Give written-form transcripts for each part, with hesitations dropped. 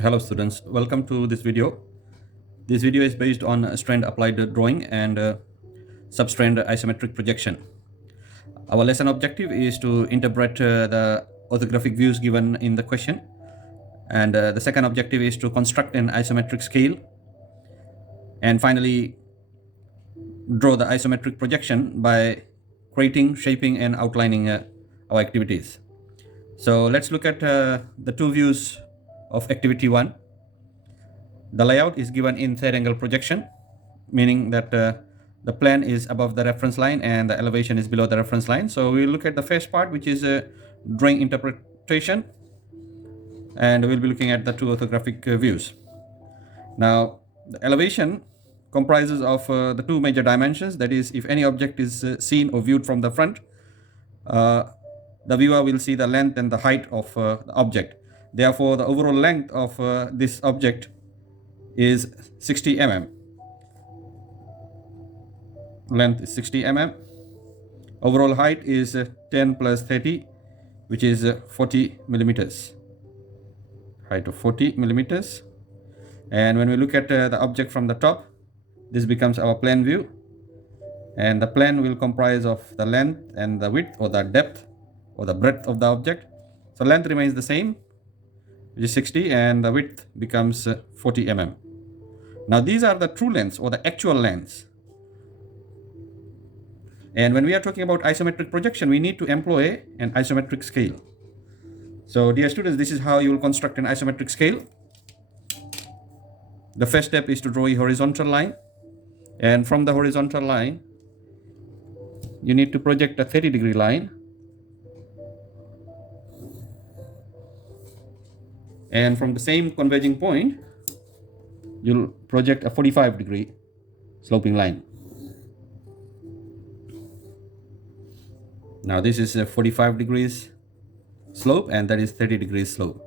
Hello students, welcome to this video. This video is based on strain applied drawing and substrain isometric projection. Our lesson objective is to interpret the orthographic views given in the question, and the second objective is to construct an isometric scale, and finally draw the isometric projection by creating, shaping and outlining our activities. So let's look at the two views of activity 1. The layout is given in third angle projection, meaning that the plane is above the reference line and the elevation is below the reference line. So we'll look at the first part, which is drawing interpretation, and we'll be looking at the two orthographic views. Now, the elevation comprises of the two major dimensions. That is, if any object is seen or viewed from the front, the viewer will see the length and the height of the object. Therefore, the overall length of this object is 60 mm. Length is 60 mm. Overall height is 10 plus 30, which is 40 millimeters. Height of 40 millimeters. And when we look at the object from the top, this becomes our plane view. And the plane will comprise of the length and the width, or the depth or the breadth of the object. So length remains the same, which is 60, and the width becomes 40 mm. Now these are the true lengths, or the actual lengths. And when we are talking about isometric projection, we need to employ an isometric scale. So dear students, this is how you will construct an isometric scale. The first step is to draw a horizontal line, and from the horizontal line you need to project a 30-degree line, and from the same converging point you'll project a 45-degree sloping line. Now this is a 45 degrees slope, and that is 30 degrees slope.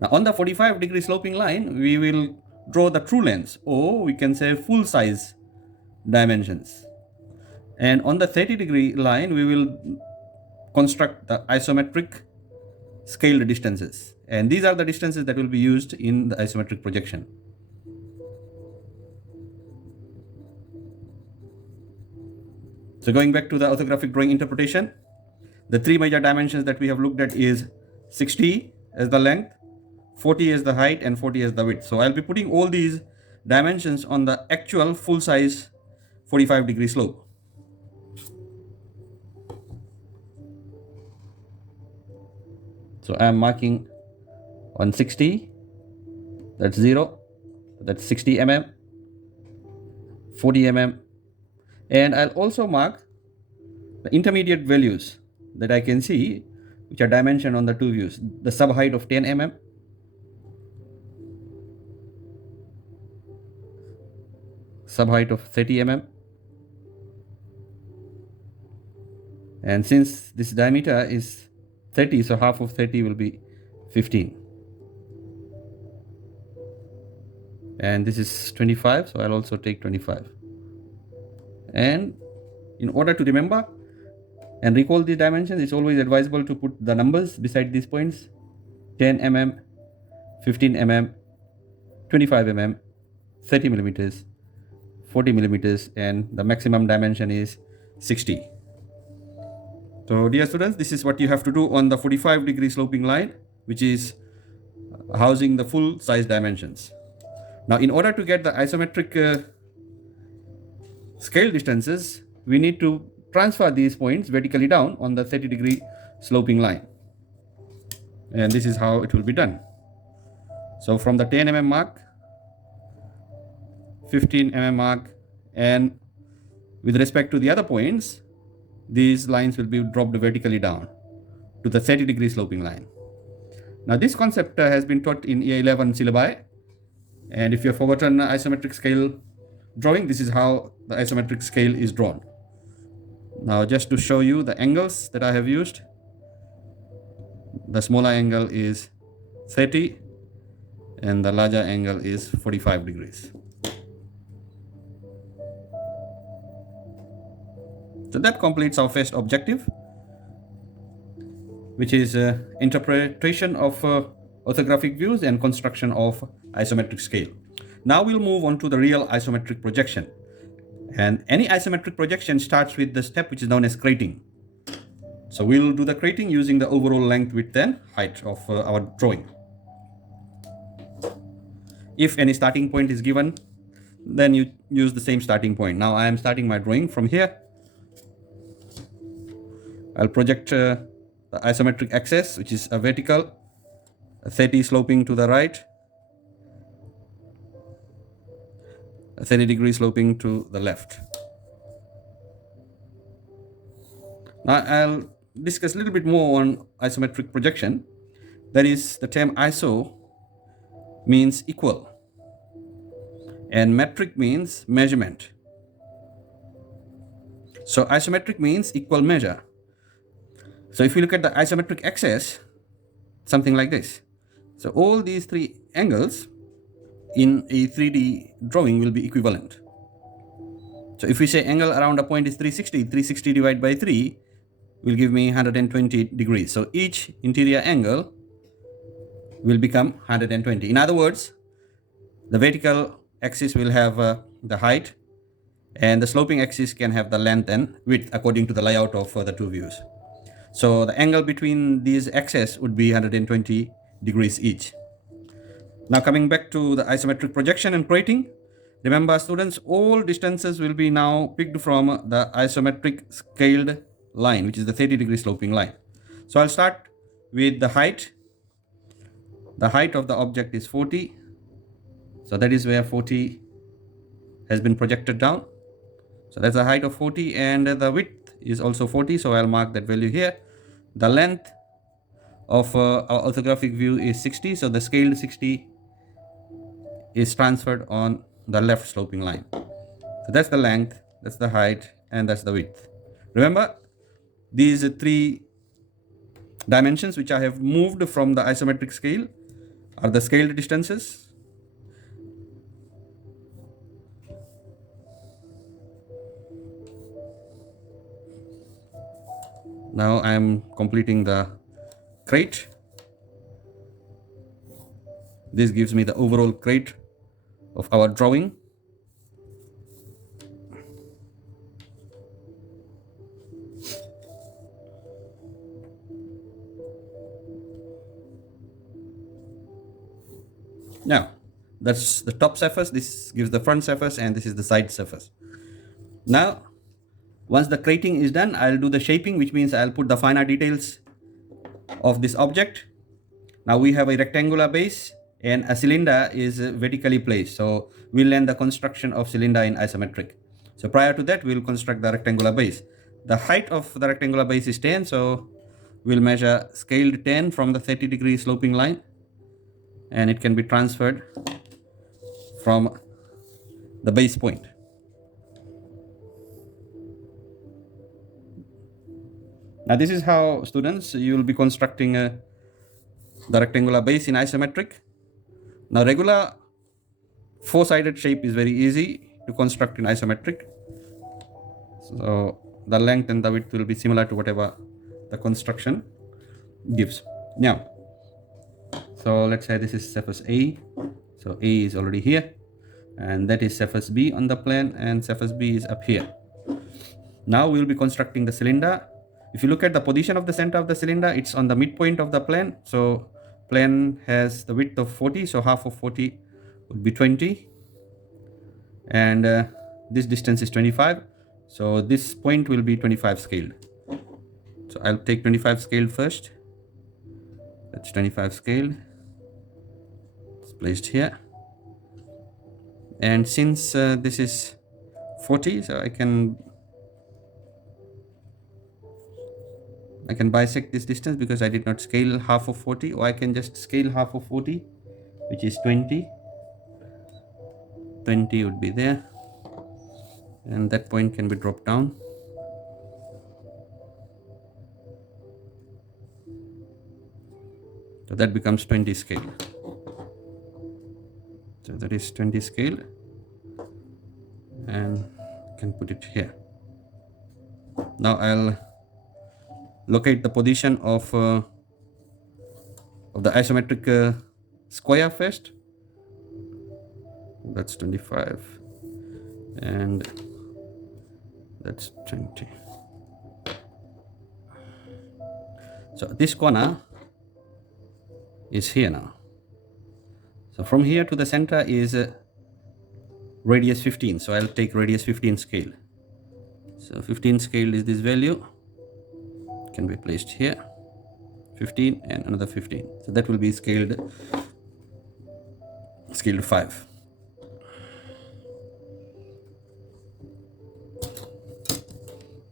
Now on the 45-degree sloping line, we will draw the true lengths, or we can say full size dimensions. And on the 30-degree line, we will construct the isometric scaled distances. And these are the distances that will be used in the isometric projection. So going back to the orthographic drawing interpretation, the three major dimensions that we have looked at is 60 as the length, 40 as the height, and 40 as the width. So I'll be putting all these dimensions on the actual full size 45-degree slope. So I am marking on 60, that's 0, that's 60 mm, 40 mm, and I'll also mark the intermediate values that I can see, which are dimensioned on the two views. The sub height of 10 mm, sub height of 30 mm, and since this diameter is 30, so half of 30 will be 15, and this is 25, so I'll also take 25. And in order to remember and recall these dimensions, it's always advisable to put the numbers beside these points: 10 mm, 15 mm, 25 mm, 30 millimeters, 40 millimeters, and the maximum dimension is 60. So dear students, this is what you have to do on the 45-degree sloping line, which is housing the full size dimensions. Now in order to get the isometric scale distances, we need to transfer these points vertically down on the 30-degree sloping line, and this is how it will be done. So from the 10 mm mark, 15 mm mark, and with respect to the other points, these lines will be dropped vertically down to the 30-degree sloping line. Now this concept has been taught in year 11 syllabi, and if you have forgotten isometric scale drawing, this is how the isometric scale is drawn. Now just to show you the angles that I have used, the smaller angle is 30 and the larger angle is 45 degrees. So that completes our first objective, which is interpretation of orthographic views and construction of isometric scale. Now we'll move on to the real isometric projection. And any isometric projection starts with the step which is known as crating. So we'll do the crating using the overall length, width and height of our drawing. If any starting point is given, then you use the same starting point. Now I am starting my drawing from here. I'll project the isometric axis, which is a vertical, a 30 sloping to the right, a 30 degree sloping to the left. Now I'll discuss a little bit more on isometric projection. That is, the term iso means equal and metric means measurement. So isometric means equal measure. So if you look at the isometric axis, something like this. So all these three angles in a 3D drawing will be equivalent. So if we say angle around a point is 360, 360 divided by 3 will give me 120 degrees. So each interior angle will become 120. In other words, the vertical axis will have the height, and the sloping axis can have the length and width according to the layout of the two views. So the angle between these axes would be 120 degrees each. Now coming back to the isometric projection and crating, remember students, all distances will be now picked from the isometric scaled line, which is the 30 degree sloping line. So I'll start with the height. The height of the object is 40. So that is where 40 has been projected down. So that's the height of 40, and the width is also 40. So I'll mark that value here. The length of our orthographic view is 60. So the scaled 60 is transferred on the left sloping line. So that's the length, that's the height, and that's the width. Remember, these three dimensions which I have moved from the isometric scale are the scaled distances. Now I am completing the crate. This gives me the overall crate of our drawing. Now, that's the top surface, this gives the front surface, and this is the side surface. Now, once the crating is done, I'll do the shaping, which means I'll put the finer details of this object. Now we have a rectangular base and a cylinder is vertically placed. So we'll learn the construction of cylinder in isometric. So prior to that, we'll construct the rectangular base. The height of the rectangular base is 10. So we'll measure scaled 10 from the 30 degree sloping line, and it can be transferred from the base point. Now this is how, students, you will be constructing the rectangular base in isometric. Now regular four-sided shape is very easy to construct in isometric. So the length and the width will be similar to whatever the construction gives. Now, so let's say this is surface A. So A is already here, and that is surface B on the plane, and surface B is up here. Now we'll be constructing the cylinder. If you look at the position of the center of the cylinder, it's on the midpoint of the plane. So plane has the width of 40, so half of 40 would be 20, and this distance is 25. So this point will be 25 scaled. So I'll take 25 scaled first. That's 25 scaled. It's placed here. And since this is 40, so I can bisect this distance because I did not scale half of 40, or I can just scale half of 40, which is 20. 20 would be there, and that point can be dropped down. So that becomes 20 scale. So that is 20 scale, and I can put it here. Now I'll locate the position of of the isometric square first. That's 25 and that's 20. So this corner is here now. So from here to the center is radius 15. So I'll take radius 15 scale. So 15 scale is this value, can be placed here, 15 and another 15. So that will be scaled 5.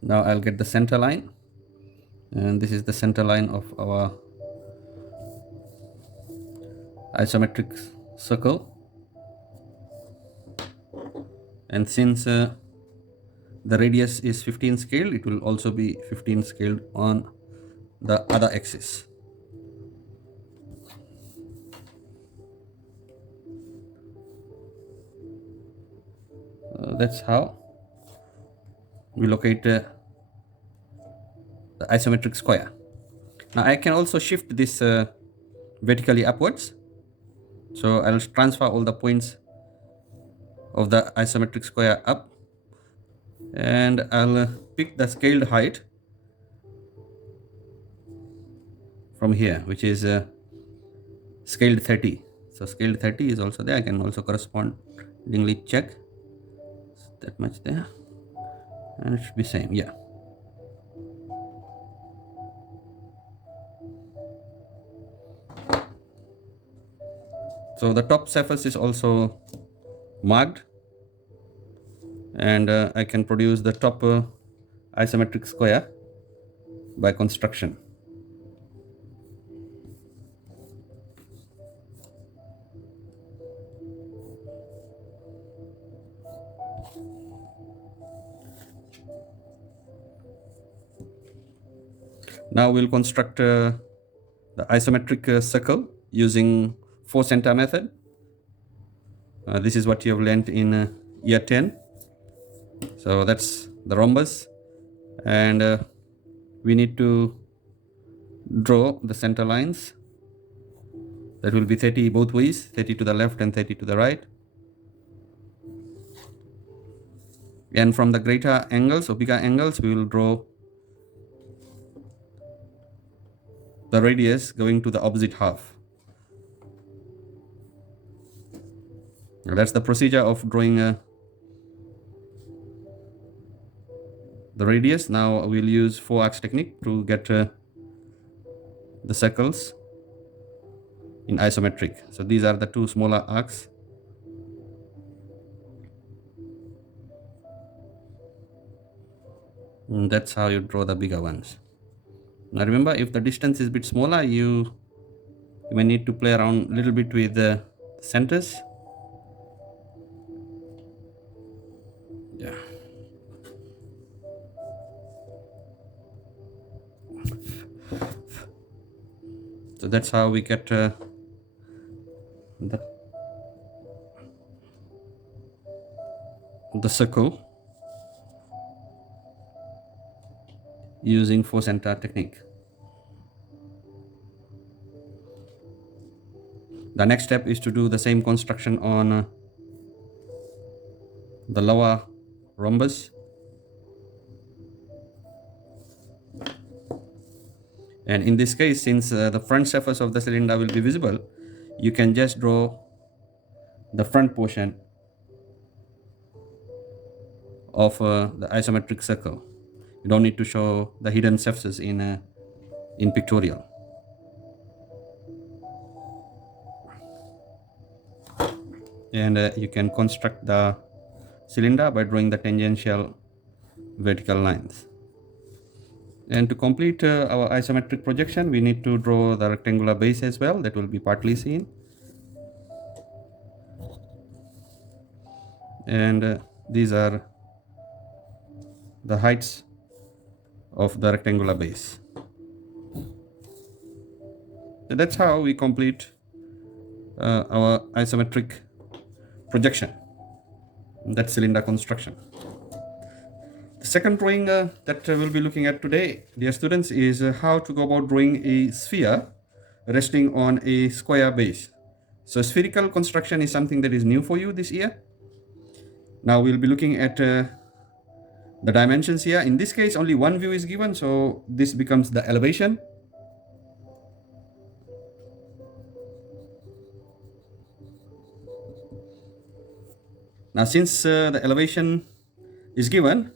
Now I'll get the center line, and this is the center line of our isometric circle. And since the radius is 15 scaled, it will also be 15 scaled on the other axis. That's how we locate the isometric square. Now I can also shift this vertically upwards. So I'll transfer all the points of the isometric square up, and I'll pick the scaled height from here, which is scaled 30. So scaled 30 is also there. I can also correspondingly check that much there, and it should be same. Yeah. So the top surface is also marked, and I can produce the top isometric square by construction. Now we'll construct the isometric circle using 4 center method. This is what you have learned in year 10. So that's the rhombus, and we need to draw the center lines. That will be 30 both ways, 30 to the left and 30 to the right. And from the greater angles or bigger angles, we will draw the radius going to the opposite half. Now that's the procedure of drawing the radius. Now we'll use 4 arcs technique to get the circles in isometric. So these are the 2 smaller arcs. And that's how you draw the bigger ones. Now remember, if the distance is a bit smaller, you may need to play around a little bit with the centers. Yeah. So that's how we get the circle using 4 center technique. The next step is to do the same construction on the lower rhombus. And in this case, since the front surface of the cylinder will be visible, you can just draw the front portion of the isometric circle. You don't need to show the hidden surfaces in pictorial. And you can construct the cylinder by drawing the tangential vertical lines. And to complete our isometric projection, we need to draw the rectangular base as well. That will be partly seen. And these are the heights of the rectangular base. So that's how we complete our isometric projection, that cylinder construction. The second drawing that we'll be looking at today, dear students, is how to go about drawing a sphere resting on a square base. So spherical construction is something that is new for you this year. Now we'll be looking at the dimensions here. In this case, only one view is given, so this becomes the elevation. Now since the elevation is given,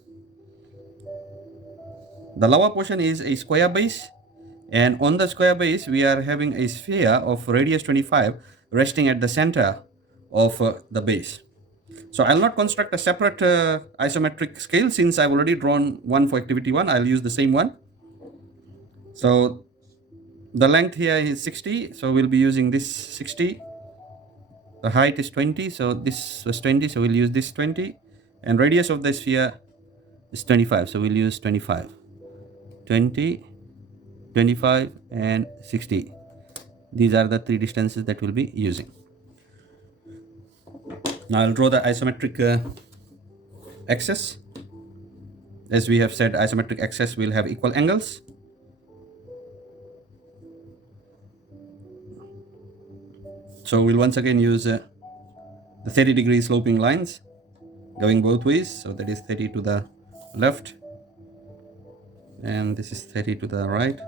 the lower portion is a square base, and on the square base we are having a sphere of radius 25 resting at the center of the base. So I'll not construct a separate isometric scale since I've already drawn one for activity 1. I'll use the same one. So the length here is 60, so we'll be using this 60. The height is 20, so this was 20, so we'll use this 20. And radius of the sphere is 25, so we'll use 25. 20, 25 and 60. These are the three distances that we'll be using. Now I'll draw the isometric axis. As we have said, isometric axis will have equal angles. So we'll once again use the 30-degree sloping lines going both ways. So that is 30 to the left and this is 30 to the right,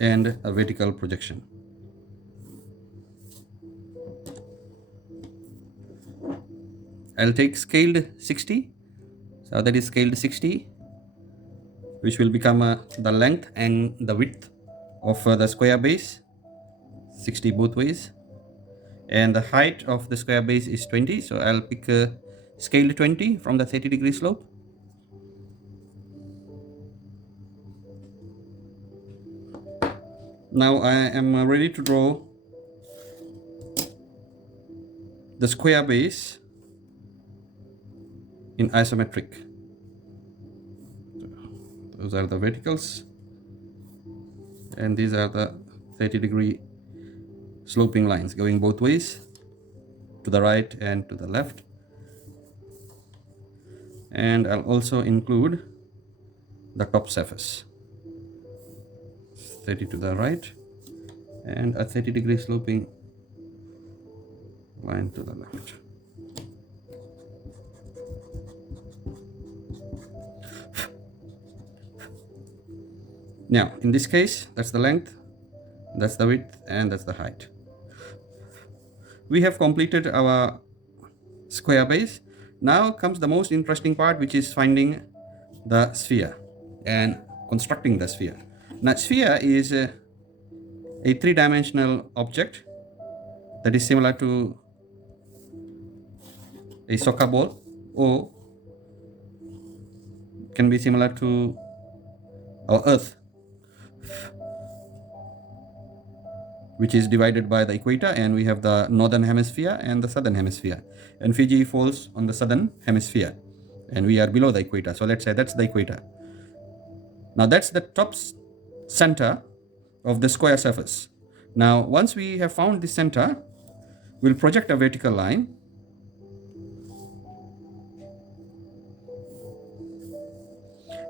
and a vertical projection. I'll take scaled 60, so that is scaled 60, which will become the length and the width of the square base, 60 both ways, and the height of the square base is 20, so I'll pick scaled 20 from the 30-degree slope. Now I am ready to draw the square base in isometric. Those are the verticals and these are the 30-degree sloping lines going both ways, to the right and to the left. And I'll also include the top surface, 30 to the right and a 30-degree sloping line to the left. Now in this case, that's the length, that's the width and that's the height. We have completed our square base. Now comes the most interesting part, which is finding the sphere and constructing the sphere. Now sphere is a three-dimensional object that is similar to a soccer ball, or can be similar to our Earth, which is divided by the equator, and we have the northern hemisphere and the southern hemisphere, and Fiji falls on the southern hemisphere and we are below the equator. So let's say that's the equator. Now that's the top center of the square surface. Now once we have found the center, we'll project a vertical line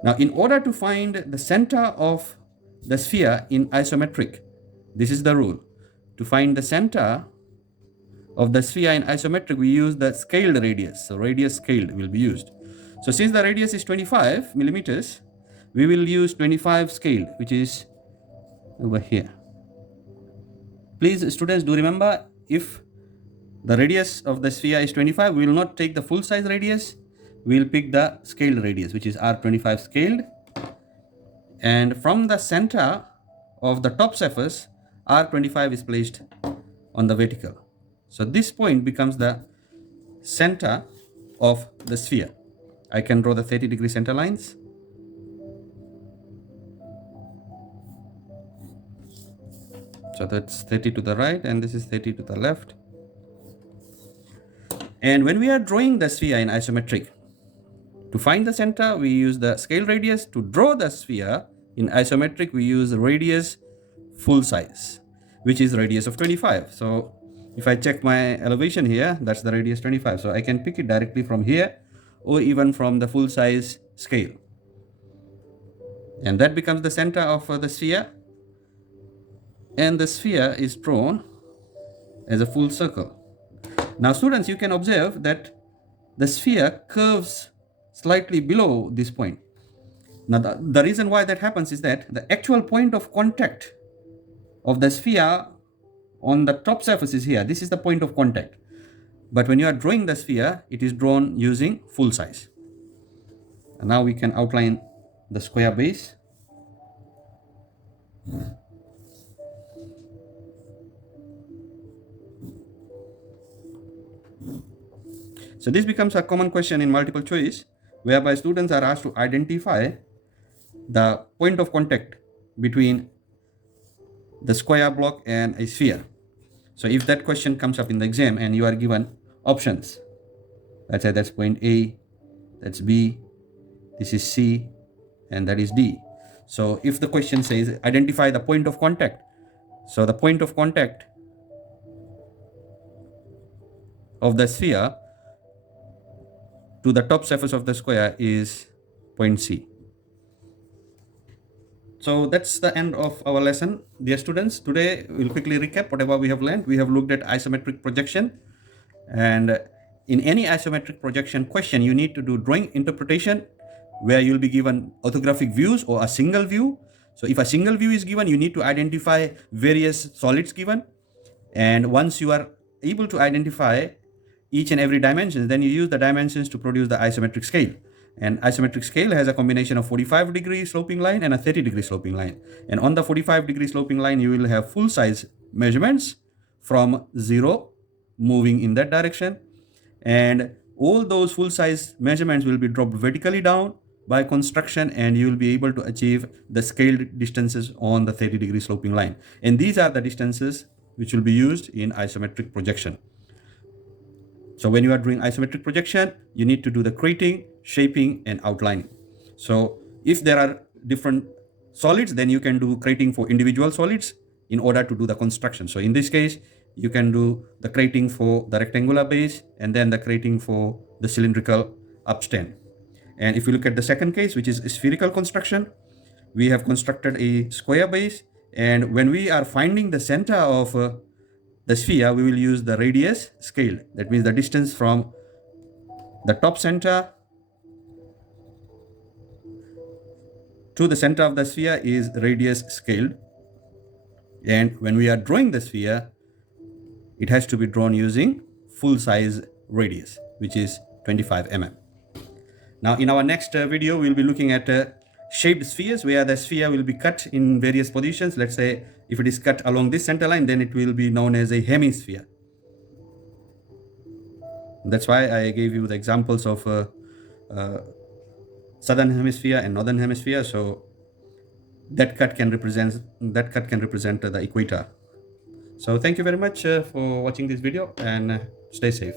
Now, in order to find the center of the sphere in isometric, this is the rule. To find the center of the sphere in isometric, we use the scaled radius. So radius scaled will be used. So since the radius is 25 millimeters, we will use 25 scaled, which is over here. Please, students, do remember, if the radius of the sphere is 25, we will not take the full size radius. We will pick the scaled radius, which is R25 scaled. And from the center of the top surface, R25 is placed on the vertical. So this point becomes the center of the sphere. I can draw the 30-degree center lines. So that's 30 to the right and this is 30 to the left. And when we are drawing the sphere in isometric, to find the center, we use the scale radius. To draw the sphere in isometric, we use radius full size, which is radius of 25. So if I check my elevation here, that's the radius 25. So I can pick it directly from here or even from the full size scale. And that becomes the center of the sphere. And the sphere is drawn as a full circle. Now, students, you can observe that the sphere curves slightly below this point. Now, the reason why that happens is that the actual point of contact of the sphere on the top surface is here. This is the point of contact. But when you are drawing the sphere, it is drawn using full size. And now we can outline the square base. So this becomes a common question in multiple choice, whereby students are asked to identify the point of contact between the square block and a sphere. So if that question comes up in the exam and you are given options, let's say that's point A, that's B, this is C, and that is D. So if the question says identify the point of contact, so the point of contact of the sphere to the top surface of the square is point C. So that's the end of our lesson, dear students. Today we'll quickly recap whatever we have learned. We have looked at isometric projection, and in any isometric projection question, you need to do drawing interpretation, where you'll be given orthographic views or a single view. So if a single view is given, you need to identify various solids given. And once you are able to identify each and every dimension, then you use the dimensions to produce the isometric scale. And isometric scale has a combination of 45-degree sloping line and a 30-degree sloping line. And on the 45-degree sloping line, you will have full size measurements from 0 moving in that direction. And all those full size measurements will be dropped vertically down by construction, and you will be able to achieve the scaled distances on the 30-degree sloping line. And these are the distances which will be used in isometric projection. So when you are doing isometric projection, you need to do the creating, shaping, and outlining. So if there are different solids, then you can do creating for individual solids in order to do the construction. So in this case, you can do the creating for the rectangular base and then the creating for the cylindrical upstand. And if you look at the second case, which is spherical construction, we have constructed a square base. And when we are finding the center of the sphere, we will use the radius scale. That means the distance from the top center to the center of the sphere is radius scaled. And when we are drawing the sphere, it has to be drawn using full size radius, which is 25 mm. Now in our next video, we'll be looking at shaped spheres, where the sphere will be cut in various positions. Let's say if it is cut along this center line, then it will be known as a hemisphere. That's why I gave you the examples of southern hemisphere and northern hemisphere. So that cut can represent the equator. So thank you very much for watching this video, and stay safe.